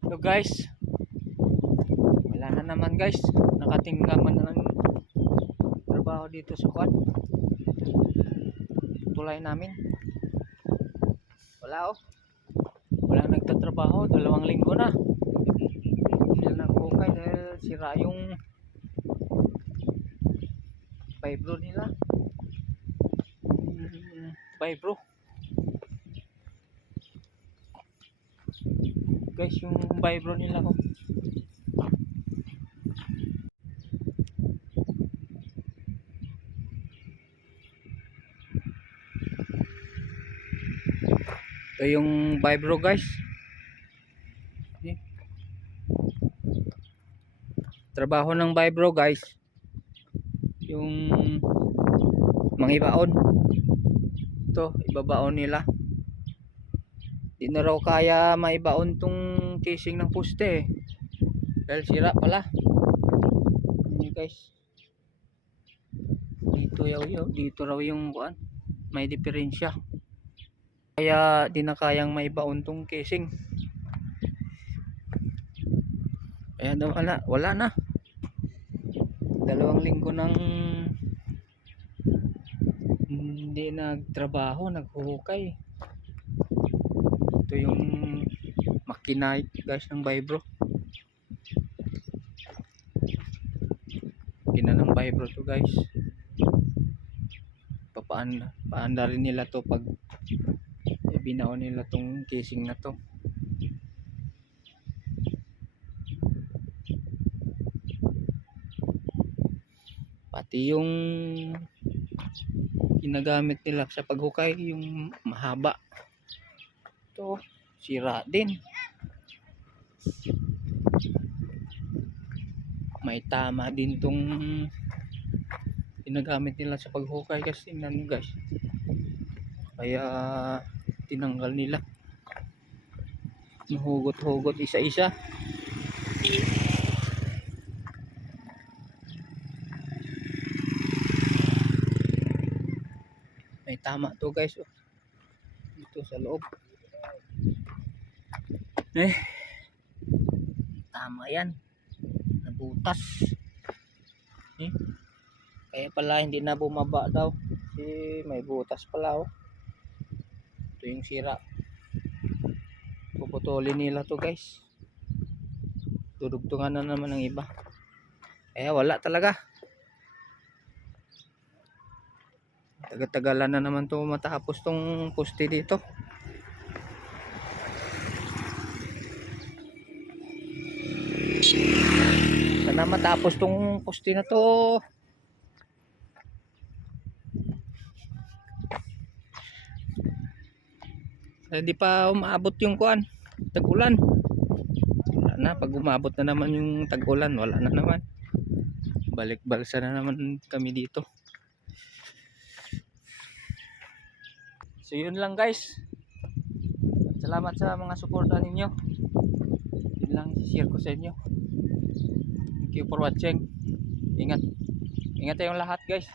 So guys, wala na naman guys. Nakatinggaman na ng trabaho dito sa kwan. Tulay namin. Wala oh. Walang nagtatrabaho. 2 linggo na. Hindi na nagkukay dahil sira yung vibro nila. Vibro. Guys, yung vibro nila oh. Ito yung vibro guys. Trabaho ng vibro guys. Yung mga ibaon. Ito, ibabaon nila. Di na raw kaya maibaon tong casing ng poste dahil sira pala. Ayan guys. Dito raw yung kuan. May diferensya. Kaya di na kayang maibaon tong casing. Ayan daw wala na. 2 linggo nang hindi nagtrabaho, naghuhukay. Ito yung makina guys ng vibro. Makina ng vibro to guys. Paanda rin nila to pag binaon nila tong casing na to. Pati yung ginagamit nila sa paghukay, yung mahaba. Ito, sira din. May tama din tong ginagamit nila sa paghukay kasi tingnan nyo guys. Kaya tinanggal nila. Nahugot-hugot isa-isa. May tama to guys oh. Dito sa loob. Tama yan. Nabutas. Kaya pala hindi na bumaba daw. Kasi may butas pala oh. Ito yung sira. Puputulin nila to guys. Dudugtungan na naman ng iba. Kaya wala talaga. Tagal-tagalan na naman to matapos tong poste dito. Sana matapos tong poste na to. Hindi pa umaabot yung kuan, tag-ulan. Wala na, pag umabot na naman yung tag-ulan, wala na naman. Balik-balsa na naman kami dito. So yun lang guys. Salamat sa mga suporta ninyo. Yun lang i-share ko sa inyo. Thank you for watching. Ingat. Ingat tayong lahat guys.